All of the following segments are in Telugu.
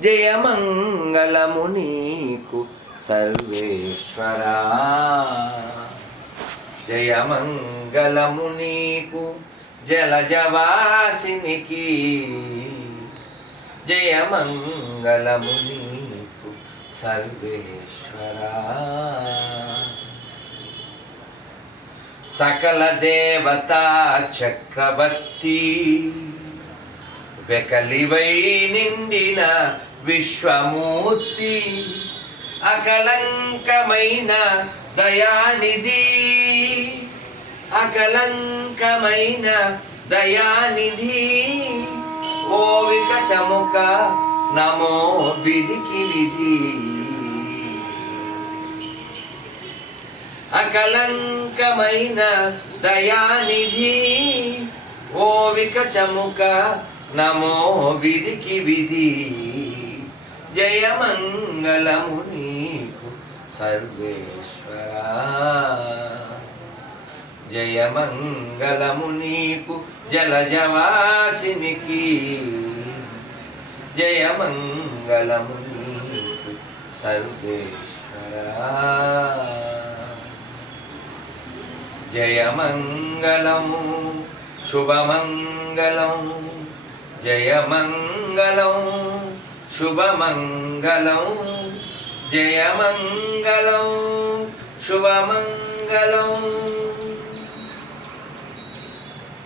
జయమంగళము నీకు సర్వేశ్వరా. జయమంగళము నీకు జలజవాసినికి జయమంగళము నీకు సర్వేశ్వరా. సకల దేవతా చక్రవర్తి వెకలివై నిండిన విశ్వమూర్తి అకలంకమైన దయానిధి. అకలంకమైన దయానిధి. ఓవిక చముక నమో విధికి విధి. అకలంకమైన దయానిధి. ఓవిక చముక నమో విధికి విధి. జయమంగళము నీకు సర్వేశ్వర. జయమంగళము నీకు జలజవాసినికి జయమంగళము నీకు సర్వేశ్వరా. జయమంగళము శుభమంగళం జయమంగళం శుభమంగళం జయమంగళం శుభమంగళం.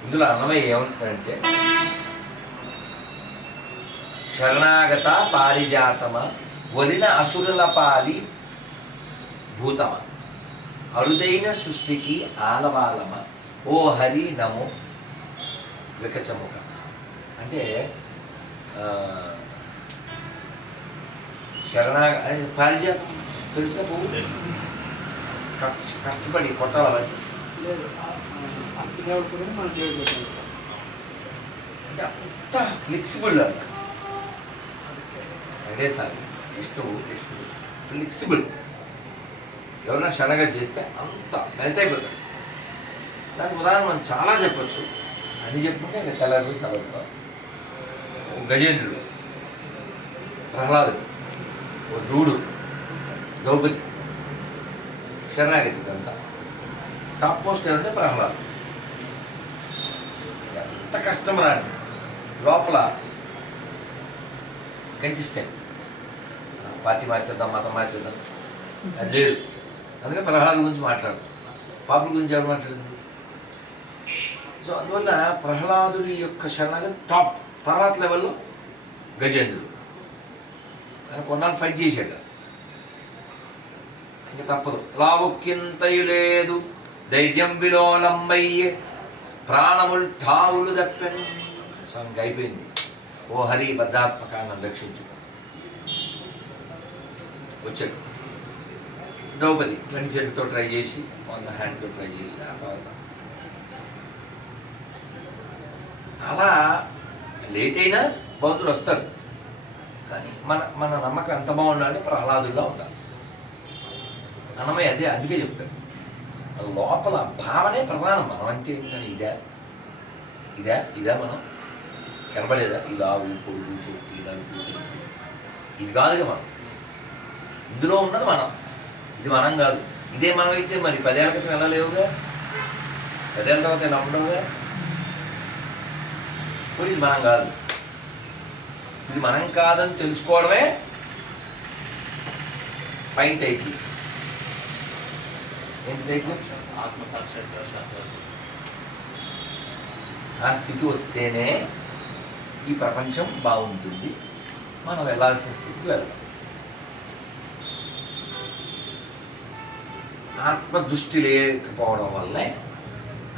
ఇందులో అన్నమయ్య ఏమంటుందంటే శరణాగత పారిజాతమ వలిన అసురుల పాలి భూతమ. అరుదైన సృష్టికి ఆలవాలమ. ఓ హరి నమో వికచముఖ. అంటే శరణాగ అదే పారిజాతం తెలిసిన పువ్వు కష్ట- కష్టపడి కొట్టాలి లేదు మన దేవుడు అంటే అంత ఫ్లెక్సిబుల్ అన్న అంటే సార్ విష్ణువు విష్ణువు ఫ్లెక్సిబుల్ ఎవరైనా శనగ చేస్తే అంత మెల్ట్ అయిపోతాడు దానికి ఉదాహరణ మనం చాలా చెప్పచ్చు అని చెప్పుకుంటే ఇంకా తెల్లారి సలభ గజేంద్రుడు ప్రహ్లాదుడు ఓ దూడు ద్రౌపది. శరణాగతి ఇదంతా. టాప్ పోస్ట్ ఏంటంటే ప్రహ్లాద్. ఎంత కష్టం రాని లోపల కంటిస్టెంట్ పార్టీ మార్చేద్దాం మతం మార్చేద్దాం. అది లేదు. అందుకే ప్రహ్లాద్ గురించి మాట్లాడదు. పాపల గురించి ఎవరు మాట్లాడదు? సో అందువల్ల ప్రహ్లాదుడి యొక్క శరణాగతి టాప్ తర్వాత లెవెల్లో గజేంద్రుడు. అని కొన్నాళ్ళు ఫైట్ చేశాడు. ఇంక తప్పదు. లావుక్కింతయు లేదు ధైర్యం విలోలంబయ్యే ప్రాణములు ఠావులు దప్పెను స్వామికి అయిపోయింది. ఓ హరి బద్ధాత్మకాన్ని రక్షించు వచ్చాడు. ద్రౌపది రెండు చేతితో ట్రై చేసి వన్ హ్యాండ్తో ట్రై చేసి ఆ తర్వాత. అలా లేట్ అయినా బౌద్ధులు వస్తారు. కానీ మన మన నమ్మకం ఎంత బాగుండాలి ప్రహ్లాదుల్లో ఉండాలి. అన్నమయ్య అదే అందుకే చెప్తాను లోపల భావనే ప్రధానం. మనం అంటే ఏంటంటే ఇదే. ఇదా ఇదా మనం. కనబడేదా. ఇలా లావు పొడుగు పొట్టి ఇది కాదుగా మనం. ఇందులో ఉన్నది మనం. ఇది మనం కాదు. ఇదే మనం అయితే మరి పదేళ్ళ క్రితం వెళ్ళలేవుగా పదేళ్ళ తర్వాత ఉండవుగా? ఇప్పుడు ఇది మనం కాదు. ఇది మనం కాదని తెలుసుకోవడమే పైన టైటిల్. ఏంటి టైటిల్? ఆ స్థితి వస్తేనే ఈ ప్రపంచం బాగుంటుంది. మనం వెళ్ళాల్సిన స్థితికి వెళ్దాం. ఆత్మ దృష్టి లేకపోవడం వల్లే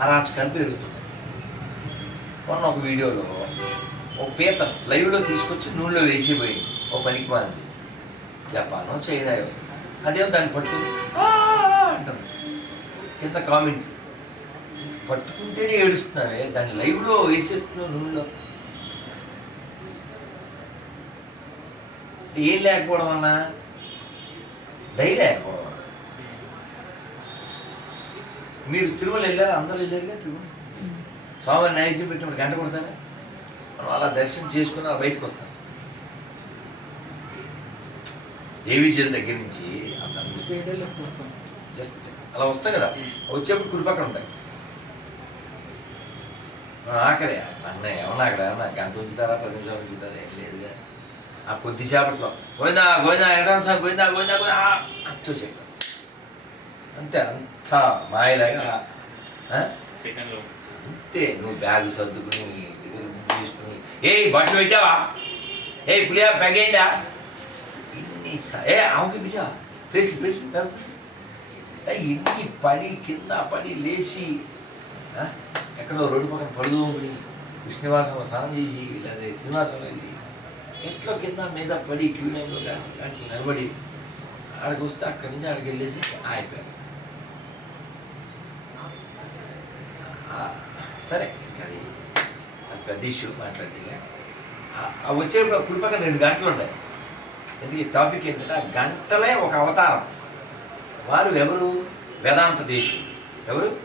అరాచకాలు పెరుగుతున్నాయి. మొన్న ఒక వీడియోలో ఒక పీత లైవ్లో తీసుకొచ్చి నూనెలో వేసిపోయింది. ఓ పనికి మాంది జపానో చైనాయో అదేమో దాన్ని పట్టుకుని "ఆ" అంటుంది. కింద కామెంట్. పట్టుకుంటేనే ఏడుస్తున్నావే దాన్ని లైవ్లో వేసేస్తున్నావు నూనెలో. ఏం లేకపోవడం వల్ల డై లేకపోవడం వల్ల మీరు తిరుమల వెళ్ళారా? అందరూ వెళ్ళారుగా తిరుమల? స్వామివారి నైవేద్యం పెట్టినప్పుడు గంట కొడతారా? అలా దర్శనం చేసుకుని అలా బయటకు వస్తాం. జేవిజీల దగ్గర నుంచి జస్ట్ అలా వస్తాయి కదా. వచ్చేప్పుడు కుడి పక్కన ఉంటాయి. ఆ, ఆఖరి అన్న ఏమన్నా అక్కడ ఏమన్నా గంట ఉంచుతారా? పది నిమిషాలు ఉంచుతారా? ఏం లేదుగా ఆ కొద్దిసేపట్లో గోవిందా గోవిందా ఎంట్రన్స్ గోవిందా గోవిందా గోవిందా అంటూ చెప్తాను అంతే అంత మాయలాగా ఆ? అంతే. నువ్వు బ్యాగ్ సర్దుకుని ఏ బట్టలు పెట్టావా? ఏ పులియా పెగైందా ఇన్ని ఏ ఆమెకి బిడ్డా పెట్టి పెట్టి ఇన్ని పడి కింద పడి లేచి ఎక్కడో రోడ్డు పక్కన పడుకోని విష్ణువాసం స్నానం చేసి లేదా శ్రీనివాసం వెళ్ళి ఎట్లో కింద మీద పడి క్యూ లైన్లో అట్లా నిలబడి అక్కడికి వస్తే అక్కడి నుంచి అక్కడికి వెళ్ళేసి అయిపోయాను సరే ఇంకా పెద్ద ఇష్యూ మాట్లాడి ఆ వచ్చేప్పుడు ఆ రెండు గంటలు ఉంటాయి ఎందుకు టాపిక్ ఏంటంటే ఆ గంటలే ఒక అవతారం. వారు ఎవరు? వేదాంత దేశులు. ఎవరు?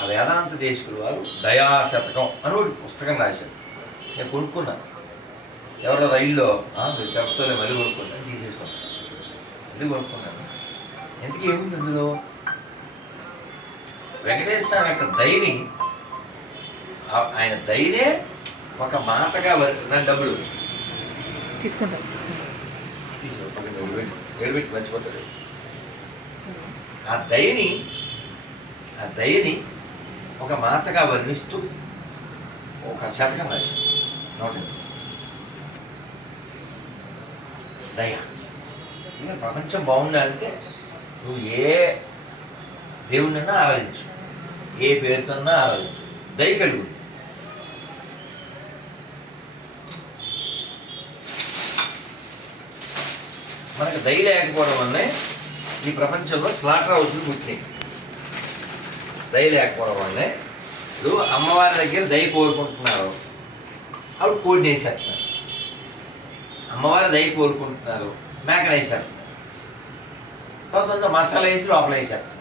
ఆ వేదాంత దేశకులు వారు దయాశతకం అని ఒకటి పుస్తకం రాశారు. నేను కొనుక్కున్నాను. ఎవరో రైల్లో "ఆ, మీరు తిరుపతిలో మళ్ళీ కొనుక్కున్నాను. తీసేసుకున్నాను. మళ్ళీ కొనుక్కున్నాను. ఎందుకు ఏముంది అందులో? వెంకటేశ్వర యొక్క దయని ఆయన దయనే ఒక మాతగా నా డబ్బులు తీసుకుంటాం తీసుకుంటాం తీసుకో, పక్కన ఎడబెట్టి ఎడబెట్టి మర్చిపోతాడు. ఆ దయని ఆ దయని ఒక మాతగా వర్ణిస్తూ ఒక శతకం రాశాడు. నూట. దయ. ప్రపంచం బాగుండాలంటే నువ్వు ఏ దేవుణ్ణన్నా ఆరాధించు. ఏ పేరుతోన్నా ఆరాధించు. దయ కలుగు మనకు దయ లేకపోవడం వల్లే ఈ ప్రపంచంలో స్లాటర్ హౌస్లు పుట్టినాయి. దయ లేకపోవడం వల్లే ఇప్పుడు అమ్మవారి దగ్గర దయ కోరుకుంటున్నారు. ఆవిడ కోడిని వేసేస్తున్నారు అమ్మవారి దయ కోరుకుంటున్నారు. మేకలు వేసేస్తున్నారు తర్వాత మసాలా వేసి లోపల వేసేస్తున్నారు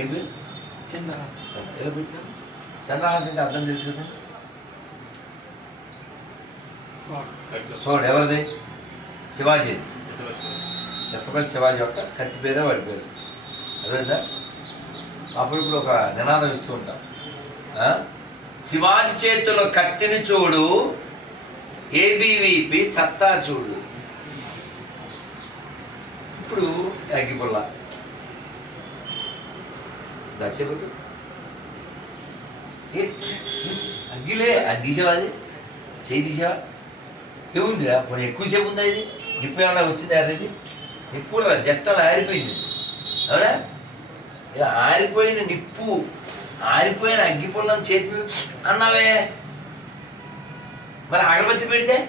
ఏం పేరు? చంద్రహాస్ ఎలా పెట్టినారు? చంద్రహాసంకి అర్థం తెలుసు కదా? స్వాట్ చూడు ఎవరిది? శివాజీ ఛత్రపతి శివాజీ యొక్క కత్తి పేరే వాడి పేరు. అదేందా అప్పుడప్పుడు ఒక నినాదం ఇస్తూ ఉంటాం శివాజీ చేతిలో కత్తిని చూడు ఏబీవీపీ సత్తా చూడు. ఇప్పుడు అగ్గిపుల్ల దచ్చేపోతు అగ్గిలే? అది తీసేవా అది? చేయి తీసేవా? ఏముందిరా? పోనీ ఎక్కువసేపు ఉందా ఇది నిప్పు ఏమన్నా వచ్చిందా అది నిప్పు జస్ట్ అలా ఆరిపోయింది. అవునా? ఇలా ఆరిపోయిన నిప్పు ఆరిపోయిన అగ్గి పుల్లం చేతి అన్నావే. మరి అగరబత్తి పెడితే?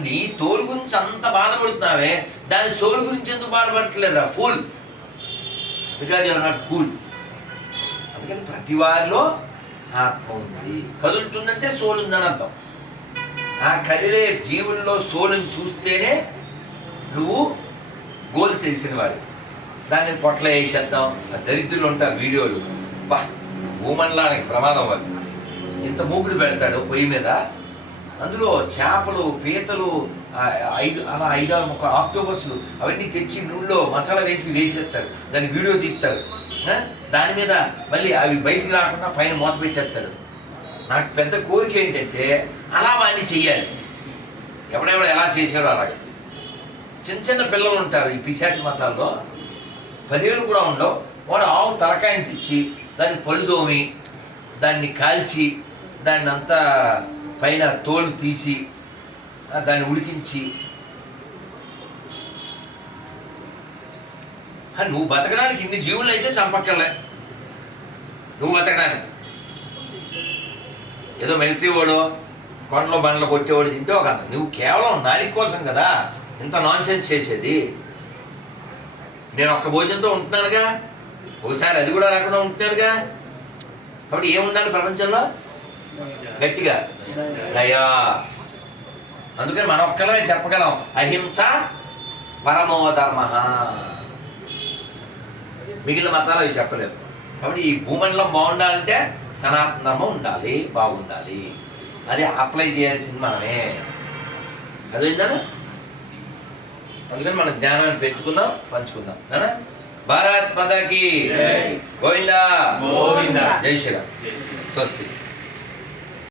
నీ తోలు గురించి అంత బాధపడుతున్నావే. దాని సోలు గురించి ఎందుకు బాధపడట్లేదా full. Because you're not cool అందుకని ప్రతి వారిలో ఆత్మ ఉంది. కదులుతుందంటే సోల్ ఉందని అర్థం. ఆ కదిలే జీవుల్లో సోలుని చూస్తేనే నువ్వు గోల్ తెలిసిన వాడు దాన్ని పొట్ల వేసేద్దాం ఆ దరిద్రులు ఉంటారు వీడియోలు. బా భూమండలానికి ప్రమాదం వాళ్ళు ఇంత మూకుడు పెడతాడు పొయ్యి మీద. అందులో చేపలు పీతలు ఐదు అలా ఐదారు ముక్క ఆక్టోబస్ అవన్నీ తెచ్చి నూనెలో మసాలా వేసి వేసేస్తారు. దాన్ని వీడియో తీస్తారు. దాని మీద మళ్ళీ అవి బయటికి రాకుండా పైన మూత పెట్టేస్తాడు నాకు పెద్ద కోరిక ఏంటంటే అలా వాడిని చెయ్యాలి. ఎవడెవడు ఎలా చేశారో అలాగే. చిన్న చిన్న పిల్లలు ఉంటారు ఈ పిశాచి మతాల్లో. పదివేలు కూడా ఉండవు. వాడు ఆవు తలకాయని తెచ్చి దాన్ని పళ్ళు దోమి దాన్ని కాల్చి దాన్ని అంతా పైన తోలు తీసి దాన్ని ఉడికించి నువ్వు బతకడానికి ఇన్ని జీవులు అయితే చంపక్కర్లే. నువ్వు బతకడానికి. ఏదో మిలిటరీ వాడు కొండలో బండ్లు కొట్టేవాడు తింటే ఒక నువ్వు కేవలం నాలిక కోసం కదా ఇంత నాన్ సెన్స్ చేసేది. నేను ఒక్క భోజనంతో ఉంటున్నానుగా? ఒకసారి అది కూడా రాకుండా ఉంటున్నానుగా? కాబట్టి ఏముండాలి ప్రపంచంలో? గట్టిగా. దయా. అందుకని మనం ఒక్కలమే చెప్పగలం. అహింస పరమోధర్మ మిగిలిన మతాలు అవి చెప్పలేము కాబట్టి ఈ భూమండలం బాగుండాలంటే సనాతన ధర్మం ఉండాలి బాగుండాలి. అది అప్లై చేయాల్సింది మనమే అదేందా అందుకని మన జ్ఞానాన్ని పెంచుకుందాం పంచుకుందాం. నానా? భారత్ మాతాకి జై. గోవిందా? జై శ్రీరామ్. స్వస్తి.